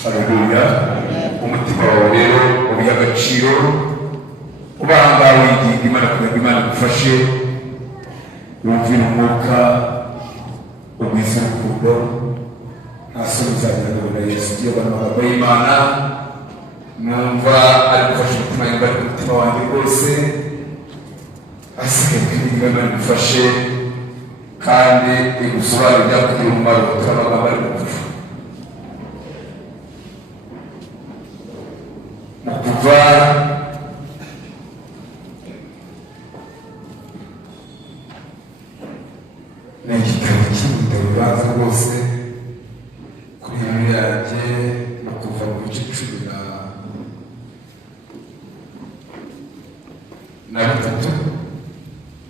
Haleluya. Umutima wawe rero ubiha agaciro, ubangawe igihe Imana kugira Imana igufashe wumvira umwuka ugwiza urukundo nta soni uzagirana na Yesu. Iyo abantu bagaye Imana numva ari gufasha umutima yanjye, ari umutima wanjye rwose asigaye kwirinda Imana igufashe kandi igusobanurira ibyakugira umumaro turamagambo ari kuvuga mu kuva ni igitabo cy'ibitabo bibanza rwose kuri iyo yanjye no kuva mu bice 13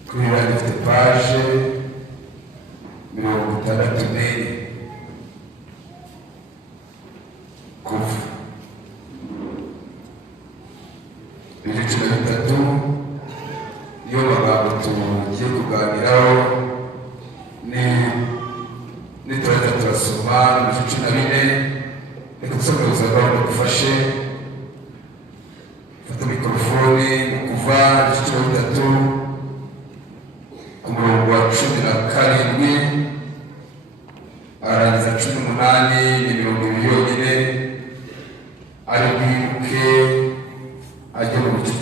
kuri iyo yanjye ifite paje 64 kuva ibice 13 niyo magambo tugiye kuganiraho. Ni turaza turasoma ibice 14. Reka dusome ubuzima bwawe bugufashe. Fata mikorofone mu kuva ibice 13 ku murongo wa 17 arangiza 18 n'imirongo ibiri yonyine, ari bwibuke ajya mu bice 14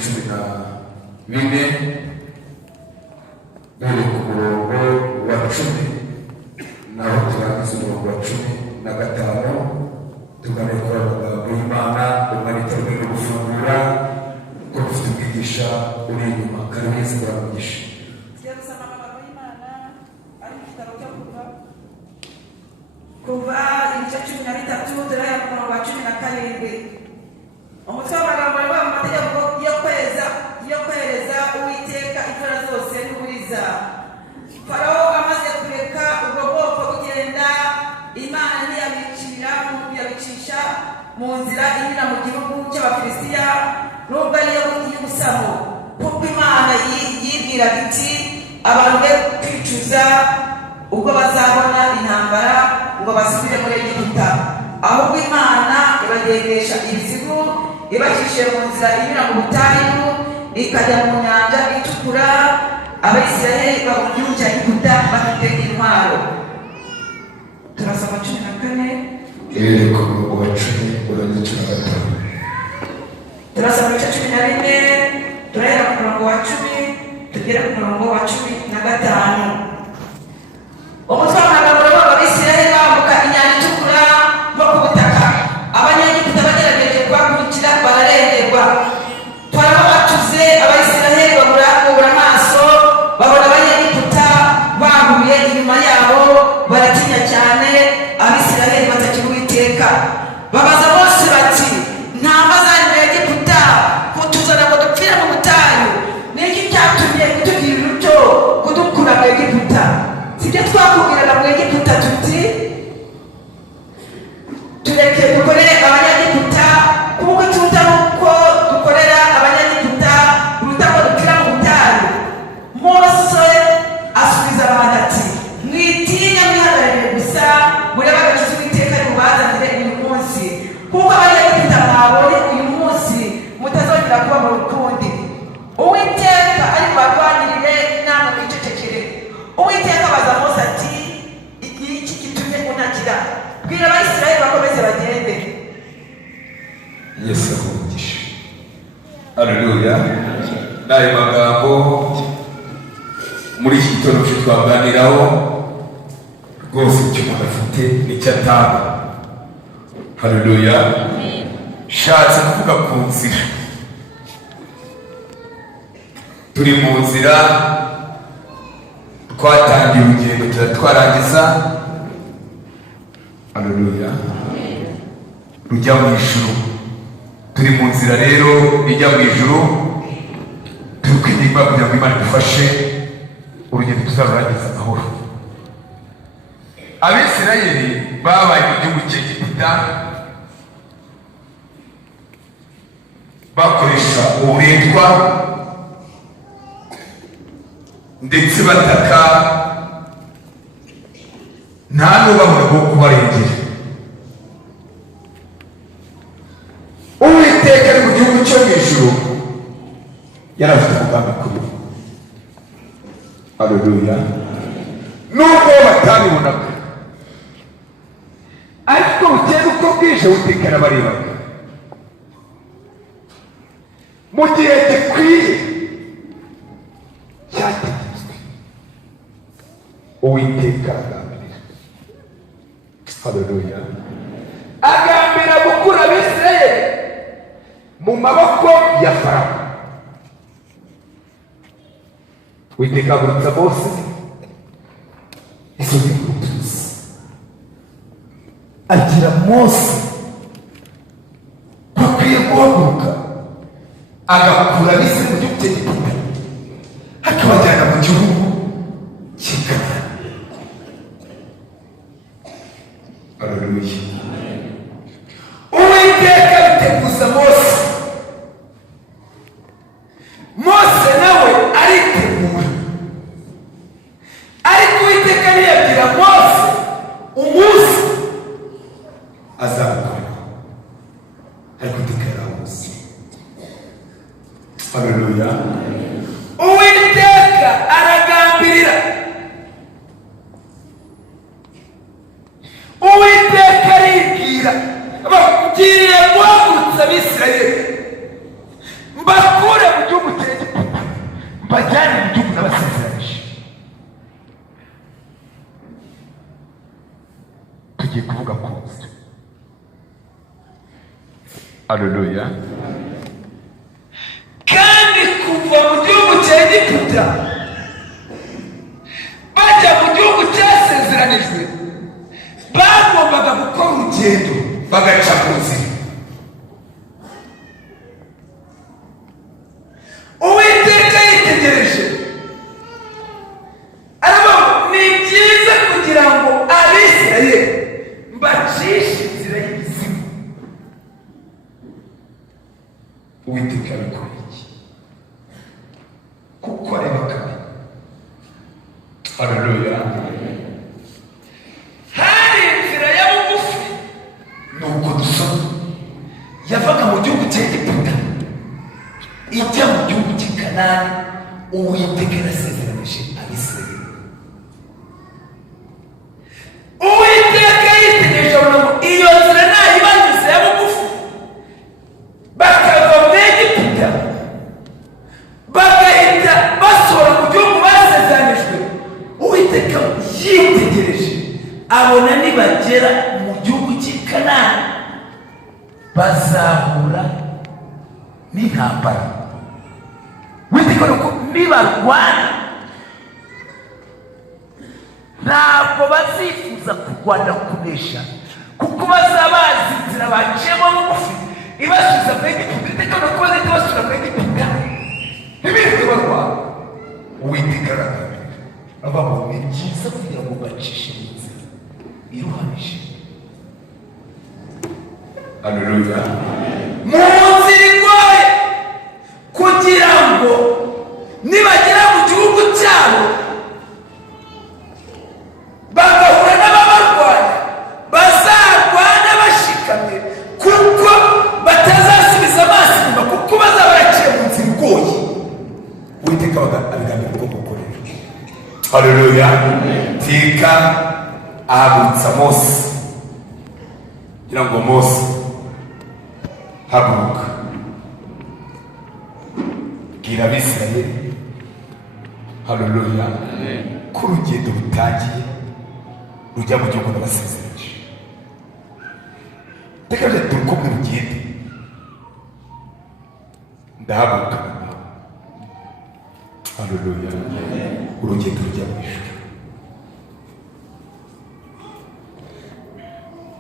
dore ku murongo wa 10 naho turangiza umurongo wa 15 tugane kuri amagambo y'Imana. Umwanya utarimo no gufungura ko ufite ubwigisha uri inyuma kandi neza uramugisha. Tugiye gusoma amagambo y'Imana ari mu gitabo cyo kuva ibice 13 turaya ku murongo wa 17. Umutwe w'amagambo ari mu mategeko yo kwereza Uwiteka imfura zose n'uburiza. Farawo amaze kureka ubwo bwoko bugenda, Imana ntiyabicisha mu nzira inyura mu gihugu cy'Abafilisitiya nubwo ariyo y'ubusamo, kuko Imana yibwiraga iti abantu be kwicuza ubwo bazabona intambara ngo basubire muri Egiputa. Ahubwo Imana ibagendesha ibizigu ibacishije mu nzira inyura mu butayu ikajya mu nyanja itukura. Abayisiraheli bava mu gihugu cya Egiputa bafite intwaro. Turasoma 14 ku murongo wa 10 urangiza 15. Turasoma ibice 14 turahera ku murongo wa 10 tugera ku murongo wa 15. Umutwe w'amagambo w'Abisiraheli bambuka inyanja itukura nko ku butaka. Abanyegiputa bagerageje kubakurikira bararengerwa. Farawo atuze Abayisiraheli babura amaso, babona Abanyegiputa bahuye inyuma yabo, baratinya cyane. Abisiraheli batakira Uwiteka, babaza bose bati ntamba zari Egiputa kutuzana ngo dupfire mu butayu? Ni iki cyatumye kutugirira utyo kudukura mu Egiputa? Sibyo twakubwiraga mu Egiputa tuti tureke dukorere Abanyegiputa, kuko tuta uko dukorera Abanyegiputa kuruta ko dupfira mu butayu. Mose asubiza abantu ati mwitinya mwihagararire gusa murebe agakiza Uwiteka ribazanire uyu munsi, kuko Abanyegiputa mwabonye uyu munsi mutazongera kuba mu rukundi. Uwiteka ari barwanirire namwe mwicecekere. Uwiteka abaza Mose ati iki gitumye untakira? Bwira Abayisiraheli bakomeze bagende. Yesu akugisha. Haleluya. N'ayo magambo muri iki gitondo cyo twaganiraho rwose icyo umuntu afite nicyo atanga. Haleluya. Shatse kuvuga ku nzira, turi mu nzira twatangiye urugendo turatwarangiza. Haleluya. Rujya mu ijuru. Turi mu nzira rero ijya mu ijuru, turi kwirinda kugira ngo Imana idufashe urugendo tuzarurangiza amahoro. Abisirayeli babaye mu gihugu cya Egiputa bakoresha uburetwa ndetse bataka nta n'ubabona bwo kubarengera. gihugu cyo mu ijuru yari afite umugambi kuri bo. Haleluya. Nubwo batabibonaga, ariko bukeye uko bwije Uwiteka arabarebaga. Mu gihe gikwiye cyategetswe Uwiteka aragambirira. Haleluya. Agambira gukura Abisirayeli mu maboko ya Farawo. Uwiteka agurutsa Mose isozi y'ubutunzi, agira Mose bakwiye guhaguruka agakura Abisirayeli mu gihugu cy'Egiputa akabajyana mu gihugu cy'i Kanani. Haleluya. Uwiteka biteguza Mose, Mose nawe aritegura, ariko Uwiteka ntiyabwira Mose umunsi azabukana, ariko Uwiteka yarawuzi. Haleluya. Uwiteka aragambirira, Uwiteka aribwira, bagiye guhagurutsa Abisirayeli mbakure mu gihugu cy'Egiputa mbajyane mu gihugu nabasezeranije. Tugiye kuvuga ku nzira. Haleluya. Kandi kuva mu gihugu cy'Egiputa bajya mu gihugu cyasezeranijwe bagombaga gukora urugendo bagaca ku nzira. Uwiteka yitegereje aravuga ni byiza kugira ngo Abisirayeli mbacishe inzira y'imizimu. Uwiteka abikora iki? Kuko areba kare. Haleluya. Hari inzira ya bugufi, nuko dusoma yavaga mu gihugu cy'Egiputa ijya mu gihugu cy'i Kanani Uwiteka yarasezeranije Abisirayeli. Uwiteka yitegereje abona ngo iyo nzira nayibanyuze ya bugufi bakava mu Egiputa bagahita basohora mu gihugu basezeranijwe. Uwiteka yitegereje abona nibagera mu gihugu cy'i Kanani bazahura n'intambara. Uwiteka nuko nibarwana ntabwo bazifuza kurwana kunesha, kuko bazaba bazi inzira baciyemo bugufi ibasubiza mu Egiputa. Uwiteka nuko bazahita basubira mu Egiputa ntibirwe barwana. Uwiteka aragambirira avuga ngo ni byiza kugira ngo bacishe inzira iruhanije. Haleluya. Mu nzira igoye kugira ngo nibagera mu gihugu cyabo bagahura n'ababarwanya bazarwana bashikamye, kuko batazasubiza amaso inyuma, kuko bazaba baciye mu nzira igoye. Uwiteka abigambira ubwoko bukorera. Haleluya. Tika ahagurutsa Mose kugira ngo Mose haguruka, bwira Abisirayeli. Haleluya. Ko urugendo rutangiye rujya mu gihugu n'abasezeranije. Reka turi kumwe rugende, ndahaguruka. Haleluya. Urugendo rujya mu ijuru.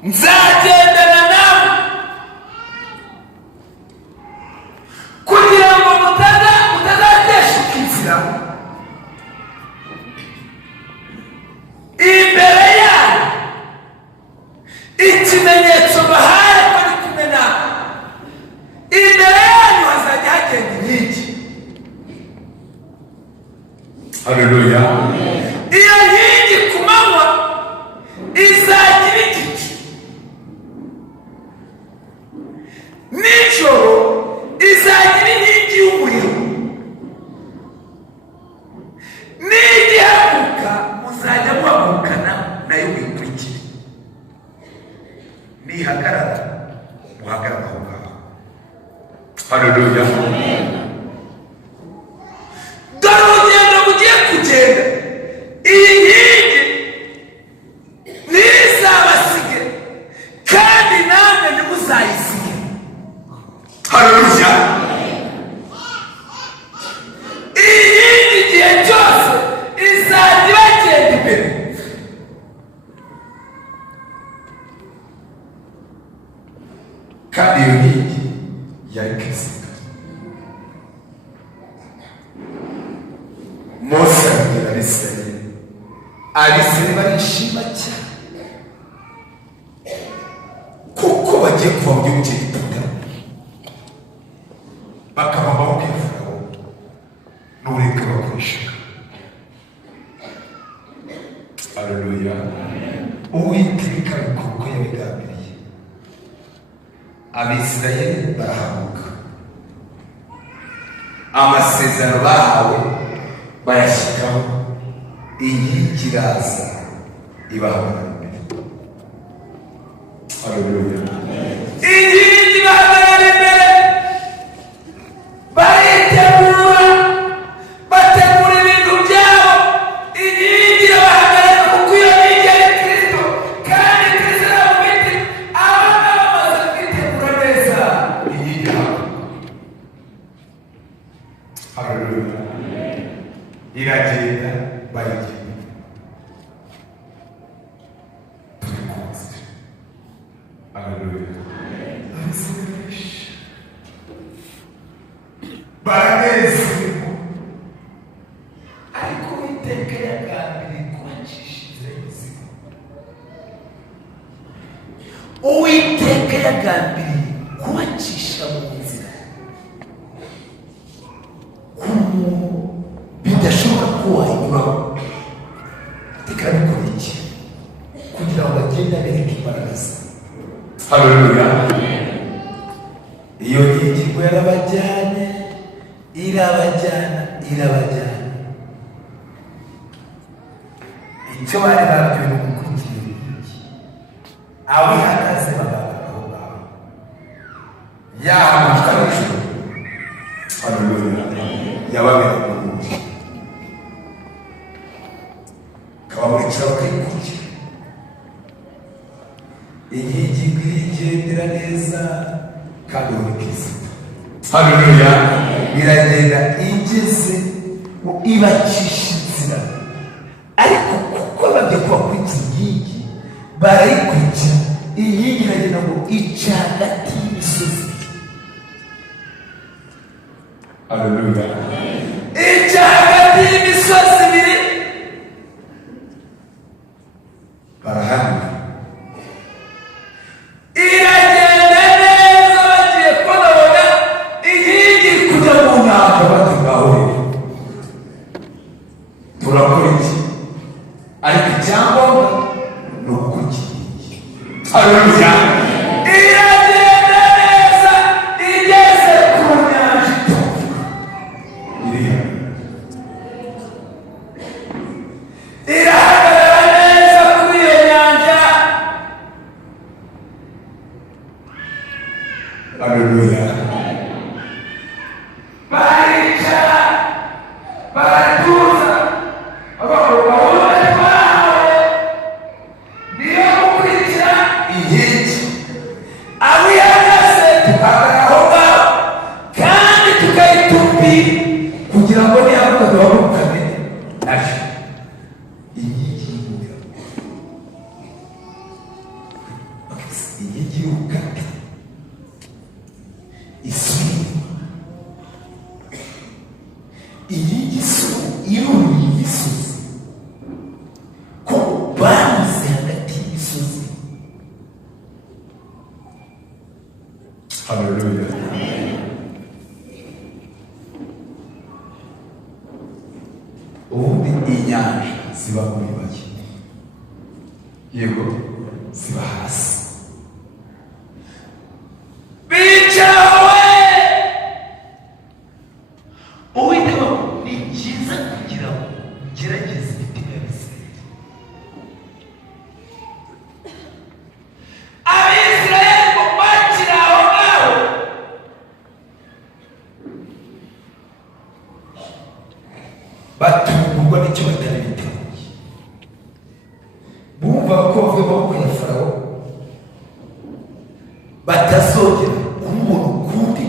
Nzagendana nawe kugira ngo mutazateshuka inzira. Imbere yawe ikimenyetso bahaye ko ari kumwe nawe. Imbere yanyu hazajya hagenda inkingi. Haleluya. Iyo nkingi ku manywa izagira igicu, nijoro gihagarara muhagarara aho ngaho. Haleluya. Dore urugendo mugiye kugenda, iyi nkingi ntizabasige kandi namwe ntimuzayisige. Haleluya. Iyi nkingi igihe cyose izajya ibagenda imbere. Kandi iyo nkingi yari Kristo. Mose abwira Abisirayeli barishima cyane kuko bagiye kuva mu gihugu cy'Egiputa bakaba amaboko ya Farawo n'uburetwa bakoreshaga. Haleluya. Uwiteka ariko uko yabigambiriye, Abisirayeli barahamuka, amasezerano bahawe bayashyikaho, inkingi iraza ibahagarara imbere. Haleluya. Inkingi ibahagarara imbere, baritegura, bategura ibintu byabo. Inkingi irabahagarara kuko iyo nkingi ari Kristo, kandi Kristo aramufite. Abana bamaze kwitegura neza, inkingi irahagarara. Haleluya. Iragenda bayigenda turi kunzi. Haleluya. Baranezerwa, ariko Uwiteka yagambiriye kubacishiriza imizigo. Uwiteka yagambiriye kubacisha mu nzira bidashobora kuba wayinyuraho. Uwiteka arabikora iki? Kugira ngo bagende abereke imbaraga ze. Haleluya. Iyo nkingi ngo yarabajyanye, irabajyana. Icyo bari babwiwe ni ugukurikira inkingi. Aho ihagaze bagaragara aho ngaho, yahamuka hejuru. Haleluya. Yababera mu nkingi, kabamurikira bakayikurikira. Inkingi irigendera neza kandi uri Kristo. Haleluya. Iragenda igeze ibacisha inzira, ariko kuko bagiye kuba kuri iki nkingi barayikurikira. Inkingi iragenda ngo ica hagati y'imisozi. Haleluya. Ica hagati y'imisozi ibiri, barahamya. Iragenda neza, bagiye kubona inkingi kujya mu ntambwe bati ngaho turakora iki? Ariko icyangombwa ni ugukurikira inkingi. Haleluya. Iragenda neza, igeze ku nyanja itukura. Irahagarara neza kuri iyo nyanja. Haleluya. Baricara, baratuza, abakobwa bose bahawe niyo gukurikira inkingi. Aho ihagaze tuhagarara aho ngaho kandi tukayitumbira kugira ngo niyavuga duhagurukane nayo. Inkingi y'umuriro, inkingi y'ubutaka isubira, inkingi irumiye imisozi, ko banyuze hagati y'imisozi. Haleluya. Ubundi inyanja ziba muri bake, yego ziba hasi. Bicawe Uwiteka ni byiza kugira ngo ugerageze imitima y'Abisirayeli. Abisirayeli bavuye amaboko ya Farawo batazongera kumubona ukundi.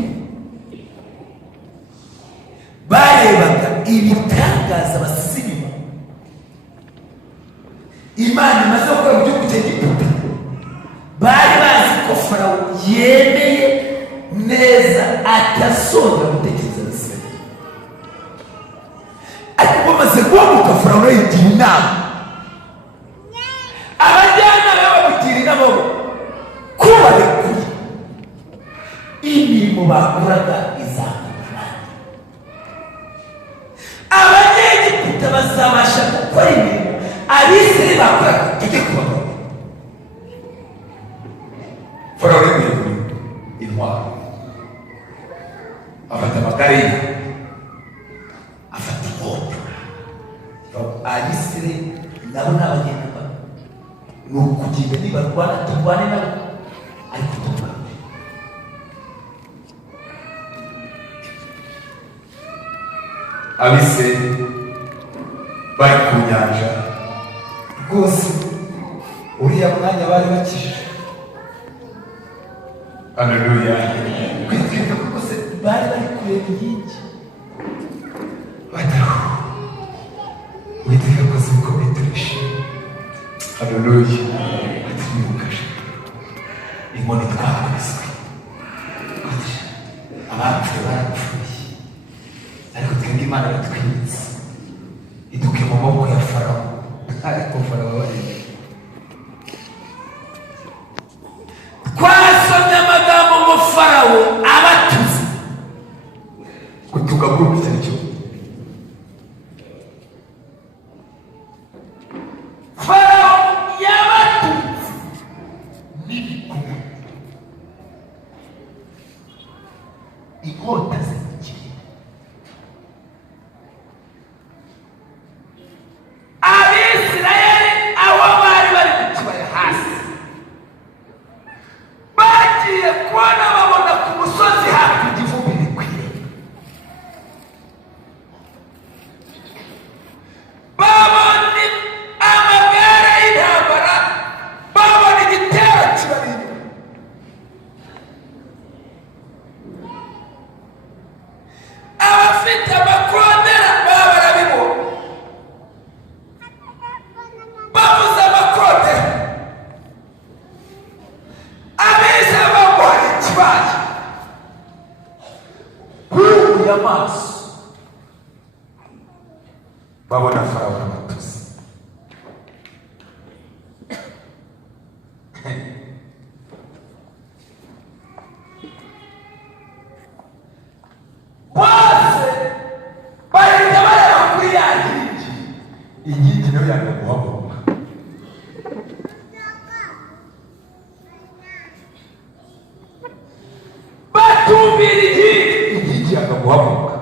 Barebaga ibitangaza basize inyuma Imana imaze gukora mu gihugu cy'Egiputa. Bari bazi ko Farawo yemeye neza atazongera gutekereza Abisirayeli, ariko bamaze guhaguruka Farawo yigira inama, abajyanama bamugira inama ko barekuye imirimo bakoraga izamurana. Abanyegiputa bazabasha gukora imirimo Abisirayeli bakoraga ijye kubakora. Farawo yemeye kuri intwaro, afata amagare ye, afata inkota. Abisirayeli nabo ni abanyamagare, ni ukugenda nibarwana turwane nabo, ariko turwane. Abisirayeli bari ku nyanja Rwose uriya mwanya bari bakijije. Haleluya. Kwitwika ko rwose bari bari kureba inkingi bataho Uwiteka akoze ibikomeye turishimye. Haleluya. Atimukaje inkoni twakubiswe, abapfuye barapfuye, ariko twebwe Imana iratwibutsa idukuye mu maboko ya Farawo, ariko Farawo bareba. Twasomye amagambo ngo Farawo abatuze Kutugabura cyo Farawo yabatuze n'ibikumwe, inkota z'igihe. Abisirayeli aho bari bari mu kibaya hasi, bagiye kubona babona ku musozi hakurya ivumbi rikwira. Babona amagare y'intambara, babona igitero kibari inyuma. Abafite amakondera baba barabibona, babuze amakondera. Abeza babona ikibaye, huye amaso babona Farawo n'abatuzi. bose bahita bareba kuri ya nkingi. Inkingi nayo yanga guhaguruka. Batumbira inkingi. Inkingi yanga guhaguruka.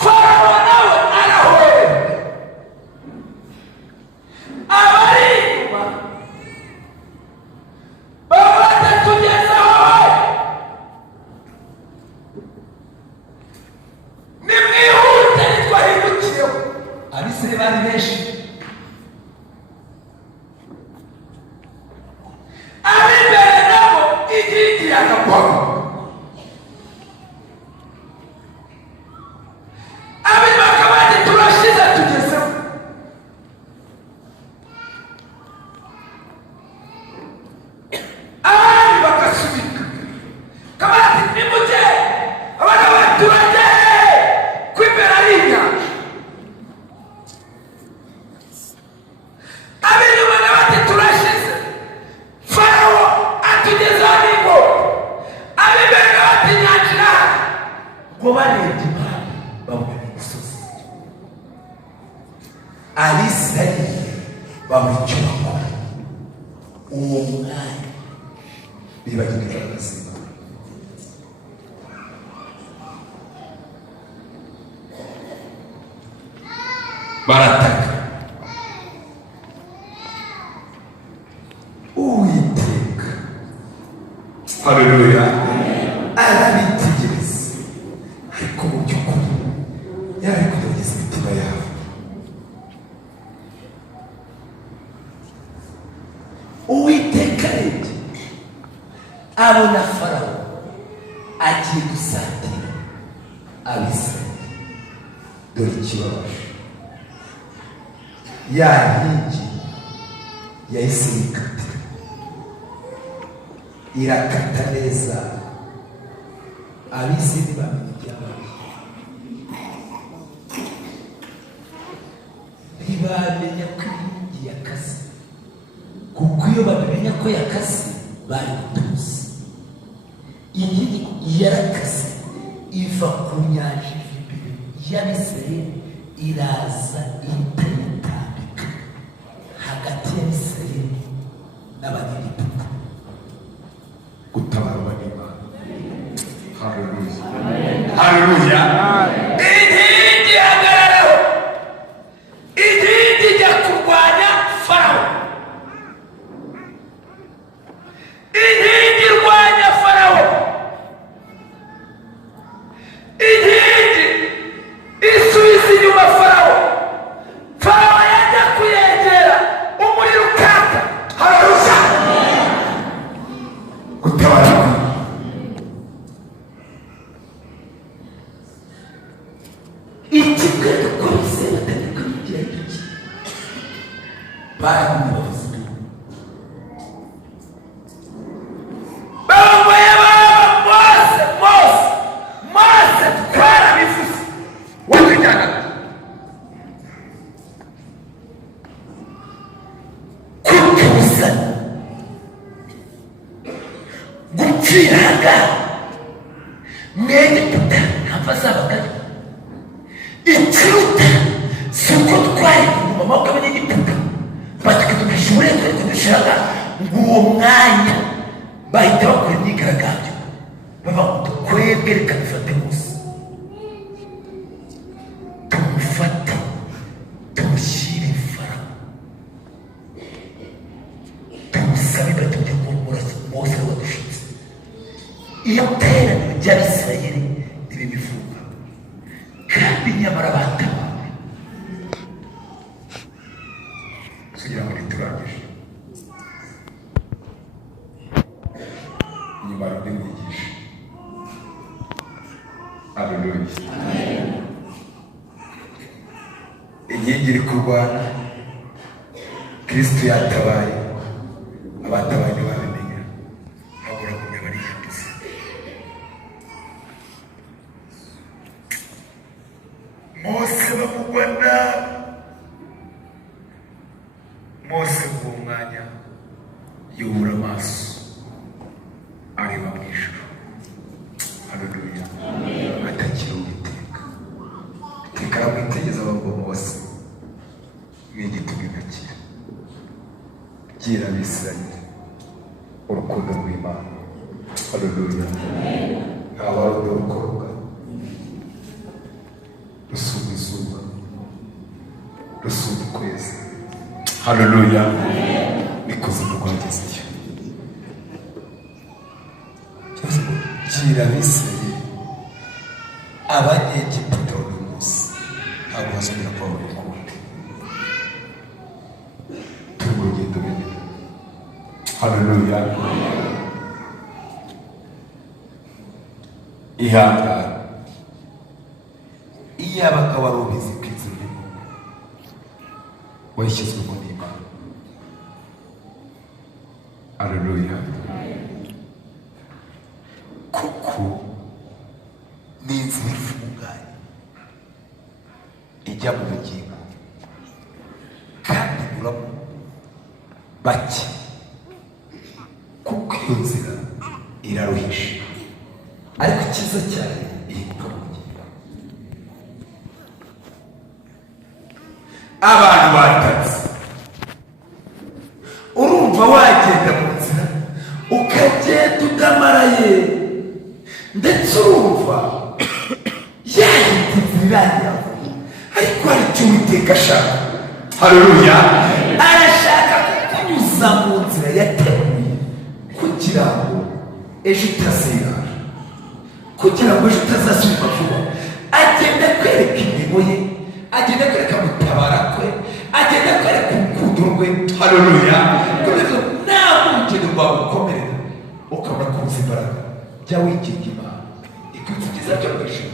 Farawo nawe arahwera, abari inyuma baba batatugezaho we. Nimwihute ntitwahindukiyeho. Abisirayeli bari benshi, ab'imbere nabo inkingi yanga guhaguruka, ab'inyuma kabandi turashize tugezeho. Abandi bagasubika kabandi nimujye, abana baturage kw'imbere ari inyanja. Ab'inyuma nabati turashize, Farawo atugezaho n'ingoma, ab'imbere nabati inyanja irahari. Ngo barebye impande babona imisozi, Abisirayeli babura icyo bakora. Uwo mwanya Bibagirira ubuzima. barataka, Uwiteka. Haleluya. Arabitegereza, ariko mu by'ukuri yari kugerageza imitima yabo. abona farawo agiye gusatira abisirayeli. Dore ikibabaje, ya nkingi yahise yikatira, irakata neza. Abisirayeli bamenye ibyabaye, ntibamenya ko inkingi yakase, kuko iyo babimenya ko yakase bari gutuza. Inkingi yarakase iva ku nyanja imbere y'Abisirayeli, iraza ihita yitambika hagati y'Abisirayeli n'Abanyegiputa. gutabarwa n'Imana. Haleluya, haleluya. Inkingi ihagararaho, inkingi ijya kurwanya Farawo, inkingi irwanya Farawo, inkingi isubiza inyuma Farawo. Farawo yajya kuyegera, umuriro ukaka. Haleluya, Gutabarwa. ikibwe dukomeze bategeka igihe duke bavuze bambaye Mose twarabivuze Wakijana. kutuza gupfira hagati mw'Egiputa ntabwo azabagana. Ikiruta si uko twari mu maboko y'Abanyegiputa batukaduhisha uburenganzira dushaka, ngo uwo mwanya bahita bakora imyigaragambyo baba ngo twebwe reka dufate Mose, tumufate tumushyire Farawo, tumusabe batujye kumurasa Mose wadushitse. Iyo teraniro ry'Abisirayeli ntibibivuga, kandi nyamara batabawe. Kugira ngo niturangije inyuma y'undi mwigisha. Haleluya. Inkingi iri kurwana, Kristo yatabaye, abatabaye ntibabimenya, babura kumwe bariyanduza. Mose bamugwana, Mose mu mwanya yubura amaso areba mu ijuru. Haleluya. Atakira Uwiteka, Uwiteka aramwitegeza avuga Mose, mw'igitugu intakira, bwira Abisirayeli urukundo rw'Imana. Haleluya. Ntawarundi urukorwa rusumba izuba, rusumba ukwezi. Haleluya. Nikuzimu rwagezeyo. Bwira Abisirayeli Abanyegiputa uyu munsi ntabwo bazongera kubabona ukundi. Turi mu rugendo runini. Haleluya. Ihangane. Iyabaga wari ubizi ko inzu urimo wayishyizwemo n'Imana. Haleluya. Kuko ni inzira ifunganye ijya mu bugingo, kandi inyuramo bake, kuko iyo nzira iraruhisha, ariko icyiza cyane ihinduka mu bugingo. Abantu batatse, urumva wagenda mu nzira ukagenda utamaraye, ndetse urumva yahita inzira irangira, ariko hari icyo Uwiteka ashaka. Haleluya. Arashaka kukunyuza mu nzira yateguye kugira ngo ejo utazirara, kugira ngo ejo utazasubira vuba. Agenda kwereka imirimo ye, agenda kwereka gutabara kwe, agenda kwereka urukundo rwe. Haleluya. Nta mugeni rwawe ukomerera ukabona ko jya wikinga Imana ikwitsa ibyiza byoroheje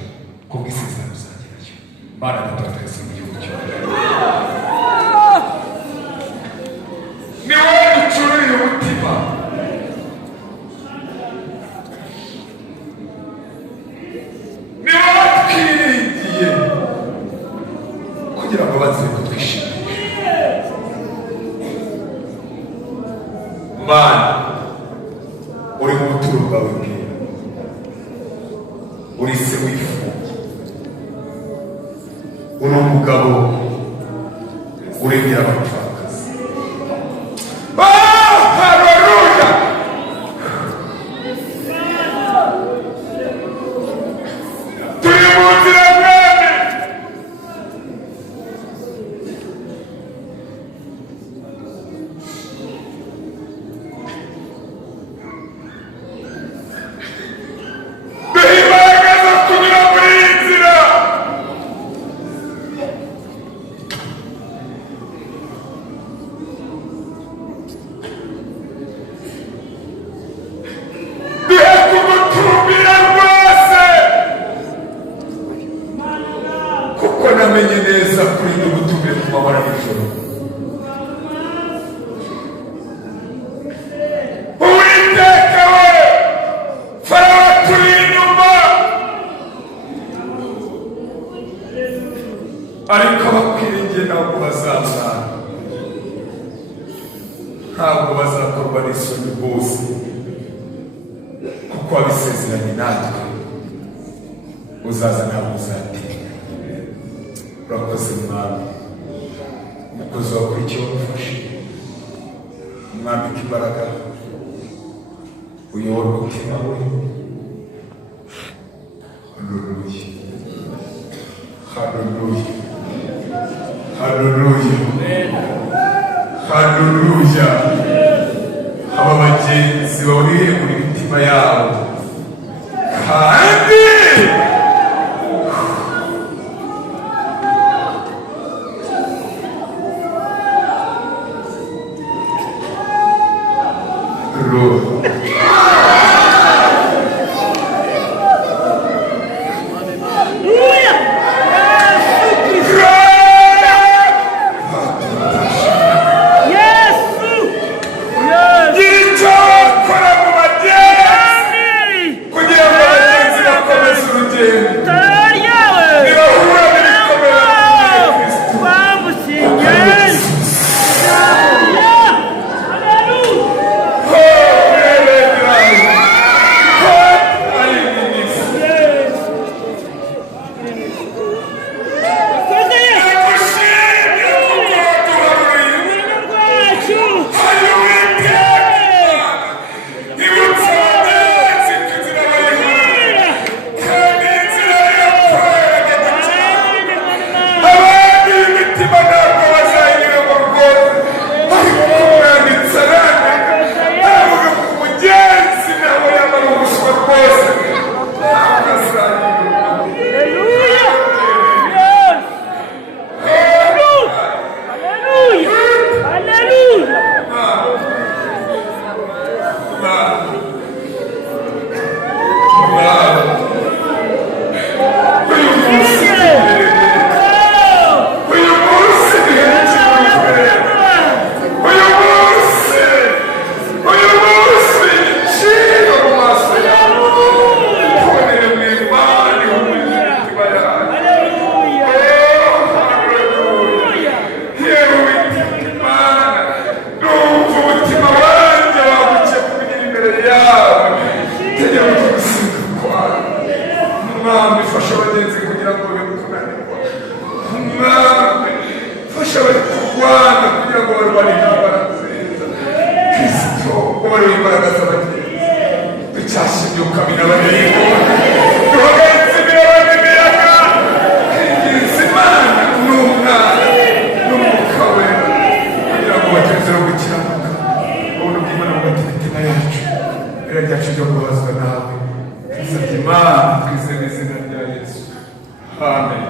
kubwo isezerano uzagerayo. Mana data twese mu gihugu cyawe ni wowe ducuriye umutima, ni wowe twiringiye kugira ngo bazire kutwishimisha. Mana uri mu buturo bwawe bwera, uri se w'imfubyi, uri umugabo urengera abapfakazi. Haleluya! Turi mu nzira mwami, duhe imbaraga zo kunyura muri iyi nzira. Duhe kugutumbira rwose, kuko namenye neza kurinda ugutumire ku mabara nijoro. Uwiteka we, Farawo turi inyuma, ariko abakwiringiye ntabwo bazazana, ntabwo bazakorwa n'isoni bose, kuko wabisezeranye natwe uzaza ntabwo uzatinya. Urakoze mwami, umukozi wawe kuri icyo wamufashe, umwambika imbaraga, uyobora umutima we. Haleluya, haleluya, haleluya, haleluya. Aba bagenzi bahuriye muri mitima yabo kandi Imana twizeye izina rya Yesu. Amen.